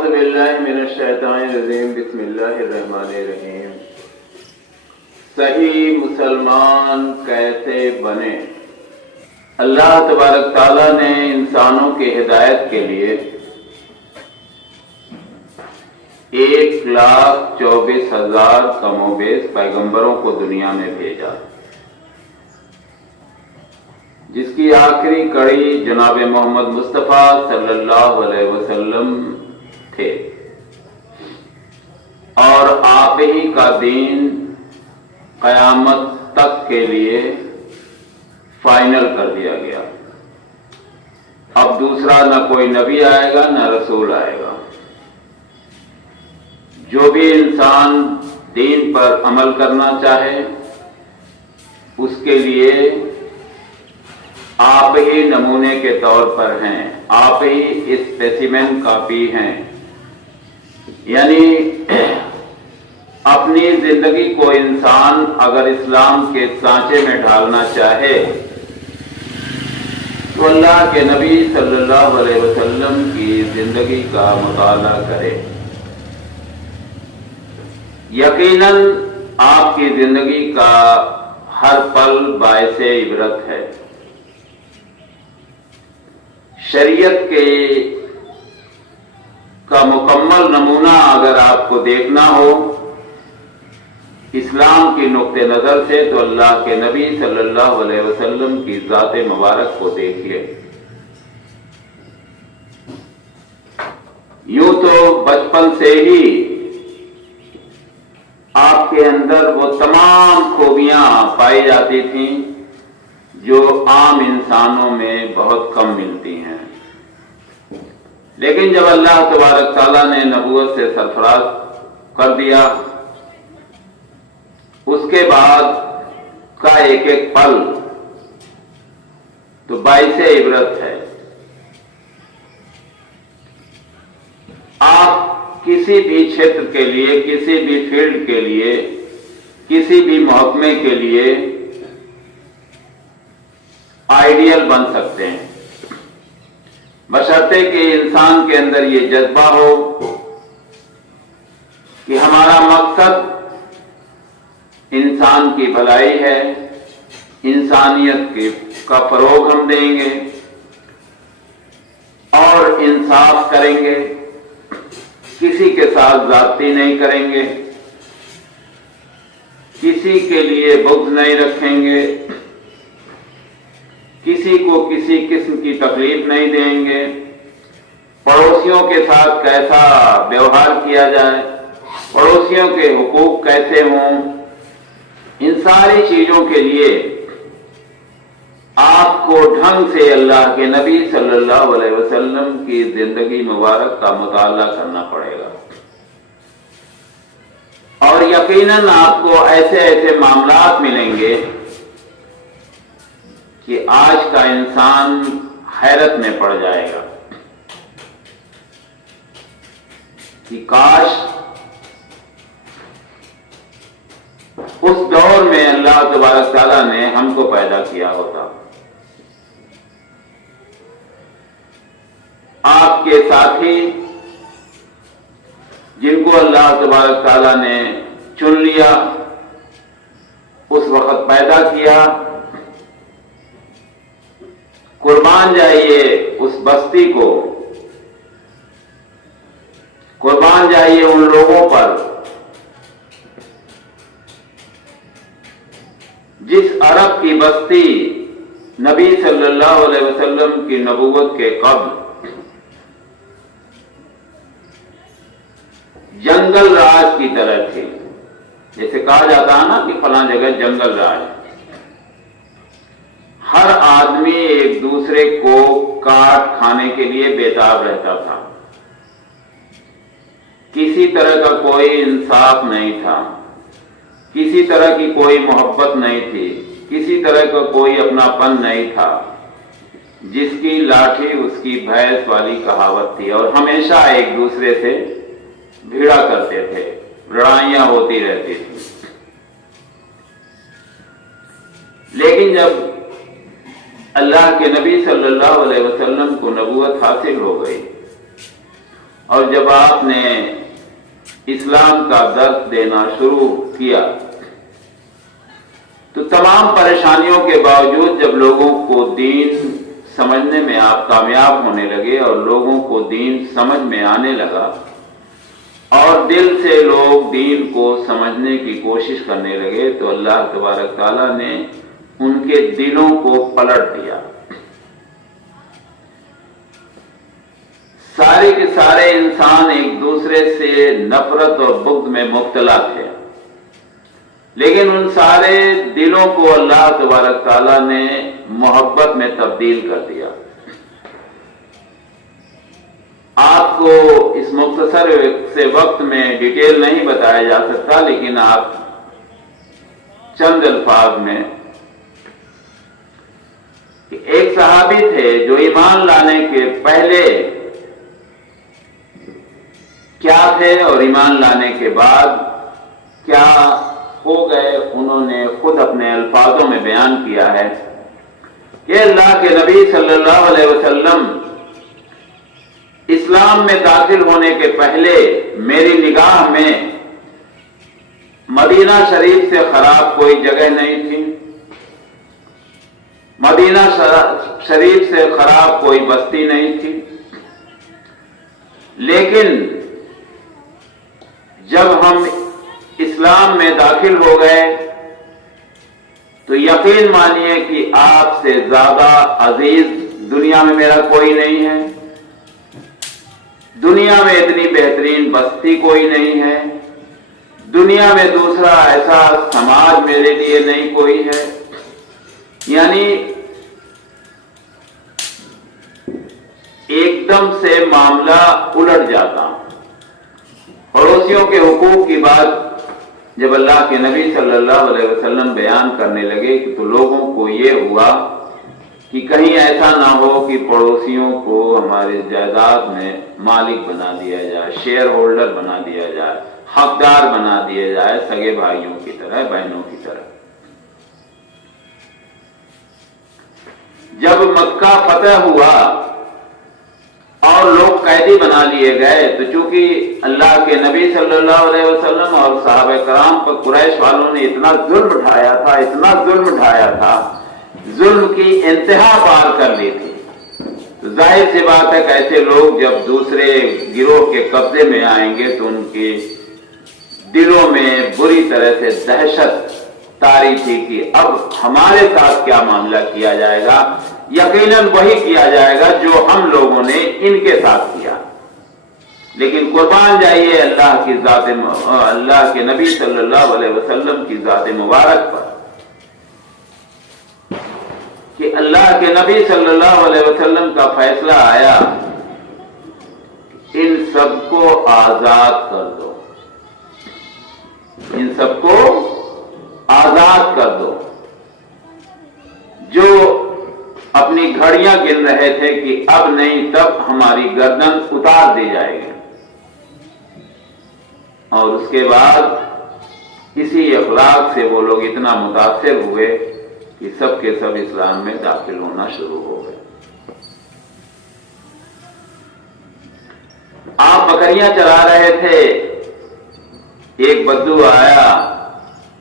اعوذ باللہ من الشیطان الرجیم بسم اللہ الرحمن الرحیم۔ صحیح مسلمان کیسے بنے؟ اللہ تبارک تعالیٰ نے انسانوں کی ہدایت کے لیے 1,24,000 کم و بیش پیغمبروں کو دنیا میں بھیجا، جس کی آخری کڑی جناب محمد مصطفیٰ صلی اللہ علیہ وسلم تھے، اور آپ ہی کا دین قیامت تک کے لیے فائنل کر دیا گیا۔ اب دوسرا نہ کوئی نبی آئے گا نہ رسول آئے گا۔ جو بھی انسان دین پر عمل کرنا چاہے اس کے لیے آپ ہی نمونے کے طور پر ہیں، آپ ہی اسپیسیمن کاپی ہیں۔ یعنی اپنی زندگی کو انسان اگر اسلام کے سانچے میں ڈھالنا چاہے تو اللہ کے نبی صلی اللہ علیہ وسلم کی زندگی کا مطالعہ کرے۔ یقیناً آپ کی زندگی کا ہر پل باعث عبرت ہے۔ شریعت کا مکمل نمونہ اگر آپ کو دیکھنا ہو اسلام کی نقطہ نظر سے تو اللہ کے نبی صلی اللہ علیہ وسلم کی ذات مبارک کو دیکھیے۔ یوں تو بچپن سے ہی آپ کے اندر وہ تمام خوبیاں پائی جاتی تھیں جو عام انسانوں میں بہت کم ملتی ہیں، لیکن جب اللہ تبارک تعالیٰ نے نبوت سے سرفراز کر دیا اس کے بعد کا ایک ایک پل تو باعث عبرت ہے۔ آپ کسی بھی چھیتر کے لیے، کسی بھی فیلڈ کے لیے، کسی بھی محکمے کے لیے آئیڈیل بن سکتے ہیں، بشرطے کہ انسان کے اندر یہ جذبہ ہو کہ ہمارا مقصد انسان کی بھلائی ہے، انسانیت کا فروغ ہم دیں گے اور انصاف کریں گے، کسی کے ساتھ زیادتی نہیں کریں گے، کسی کے لیے بغض نہیں رکھیں گے، کسی کو کسی قسم کی تکلیف نہیں دیں گے، پڑوسیوں کے ساتھ کیسا ویوہار کیا جائے، پڑوسیوں کے حقوق کیسے ہوں، ان ساری چیزوں کے لیے آپ کو ڈھنگ سے اللہ کے نبی صلی اللہ علیہ وسلم کی زندگی مبارک کا مطالعہ کرنا پڑے گا، اور یقیناً آپ کو ایسے ایسے معاملات ملیں گے کہ آج کا انسان حیرت میں پڑ جائے گا کہ کاش اس دور میں اللہ تبارک تعالیٰ نے ہم کو پیدا کیا ہوتا۔ آپ کے ساتھی جن کو اللہ تبارک تعالیٰ نے چن لیا، اس وقت پیدا کیا، قربان جائیے اس بستی کو، قربان جائیے ان لوگوں پر جس عرب کی بستی نبی صلی اللہ علیہ وسلم کی نبوت کے قبل جنگل راج کی طرح تھی۔ جیسے کہا جاتا ہے نا کہ فلاں جگہ جنگل راج، ہر آدمی ایک دوسرے کو کاٹ کھانے کے لیے بیتاب رہتا تھا، کسی طرح کا کوئی انصاف نہیں تھا، کسی طرح کی کوئی محبت نہیں تھی، کسی طرح کا کوئی اپناپن نہیں تھا۔ جس کی لاٹھی اس کی بھینس والی کہاوت تھی، اور ہمیشہ ایک دوسرے سے بھیڑا کرتے تھے، لڑائیاں ہوتی رہتی تھی۔ لیکن جب اللہ کے نبی صلی اللہ علیہ وسلم کو نبوت حاصل ہو گئی اور جب آپ نے اسلام کا درس دینا شروع کیا تو تمام پریشانیوں کے باوجود جب لوگوں کو دین سمجھنے میں آپ کامیاب ہونے لگے اور لوگوں کو دین سمجھ میں آنے لگا اور دل سے لوگ دین کو سمجھنے کی کوشش کرنے لگے تو اللہ تبارک تعالیٰ نے ان کے دلوں کو پلٹ دیا۔ سارے کے سارے انسان ایک دوسرے سے نفرت اور بغض میں مبتلا تھے، لیکن ان سارے دلوں کو اللہ تبارک تعالیٰ نے محبت میں تبدیل کر دیا۔ آپ کو اس مختصر سے وقت میں ڈیٹیل نہیں بتایا جا سکتا، لیکن آپ چند الفاظ میں، ایک صحابی تھے جو ایمان لانے کے پہلے کیا تھے اور ایمان لانے کے بعد کیا ہو گئے، انہوں نے خود اپنے الفاظوں میں بیان کیا ہے کہ اللہ کے نبی صلی اللہ علیہ وسلم اسلام میں داخل ہونے کے پہلے میری نگاہ میں مدینہ شریف سے خراب کوئی جگہ نہیں تھی، مدینہ شریف سے خراب کوئی بستی نہیں تھی، لیکن جب ہم اسلام میں داخل ہو گئے تو یقین مانیے کہ آپ سے زیادہ عزیز دنیا میں میرا کوئی نہیں ہے، دنیا میں اتنی بہترین بستی کوئی نہیں ہے، دنیا میں دوسرا ایسا سماج میرے لیے نہیں کوئی ہے۔ یعنی ایک دم سے معاملہ الٹ جاتا۔ پڑوسیوں کے حقوق کی بات جب اللہ کے نبی صلی اللہ علیہ وسلم بیان کرنے لگے تو لوگوں کو یہ ہوا کہ کہیں ایسا نہ ہو کہ پڑوسیوں کو ہمارے جائیداد میں مالک بنا دیا جائے، شیئر ہولڈر بنا دیا جائے، حقدار بنا دیا جائے، سگے بھائیوں کی طرح، بہنوں کی طرح۔ جب مکہ فتح ہوا اور لوگ قیدی بنا لیے گئے تو چونکہ اللہ کے نبی صلی اللہ علیہ وسلم اور صحابہ کرام پر قریش والوں نے اتنا ظلم ڈھایا تھا، اتنا ظلم ڈھایا تھا، ظلم کی انتہا پار کر لی تھی، تو ظاہر سی بات ہے کہ ایسے لوگ جب دوسرے گروہ کے قبضے میں آئیں گے تو ان کے دلوں میں بری طرح سے دہشت طاری تھی کہ اب ہمارے ساتھ کیا معاملہ کیا جائے گا، یقیناً وہی کیا جائے گا جو ہم لوگوں نے ان کے ساتھ کیا۔ لیکن قربان جائیے اللہ کی ذات، اللہ کے نبی صلی اللہ علیہ وسلم کی ذات مبارک پر کہ اللہ کے نبی صلی اللہ علیہ وسلم کا فیصلہ آیا، ان سب کو آزاد کر دو، ان سب کو آزاد کر دو۔ جو اپنی گھڑیاں گن رہے تھے کہ اب نہیں تب ہماری گردن اتار دی جائے گی، اور اس کے بعد اسی اخلاق سے وہ لوگ اتنا متاثر ہوئے کہ سب کے سب اسلام میں داخل ہونا شروع ہو گئے۔ آپ بکریاں چلا رہے تھے، ایک بدو آیا،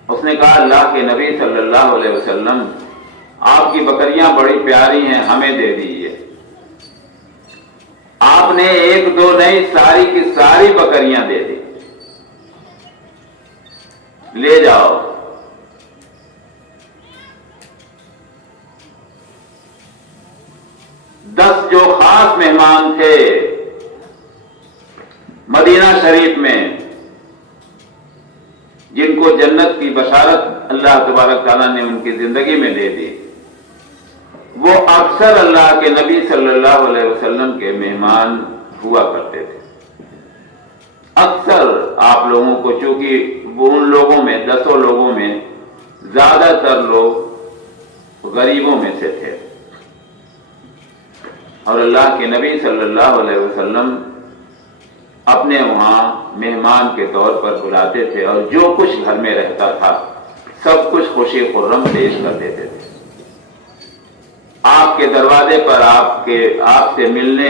اس نے کہا اللہ کے نبی صلی اللہ علیہ وسلم آپ کی بکریاں بڑی پیاری ہیں، ہمیں دے دیجیے۔ آپ نے ایک دو نہیں، ساری کی ساری بکریاں دے دی، لے جاؤ۔ دس جو خاص مہمان تھے مدینہ شریف میں، جن کو جنت کی بشارت اللہ تبارک تعالیٰ نے ان کی زندگی میں دے دی، وہ اکثر اللہ کے نبی صلی اللہ علیہ وسلم کے مہمان ہوا کرتے تھے۔ اکثر آپ لوگوں کو، چونکہ وہ ان لوگوں میں، دسوں لوگوں میں زیادہ تر لوگ غریبوں میں سے تھے، اور اللہ کے نبی صلی اللہ علیہ وسلم اپنے وہاں مہمان کے طور پر بلاتے تھے، اور جو کچھ گھر میں رہتا تھا سب کچھ خوشی خرم پیش کر دیتے تھے۔ آپ کے دروازے پر آپ سے ملنے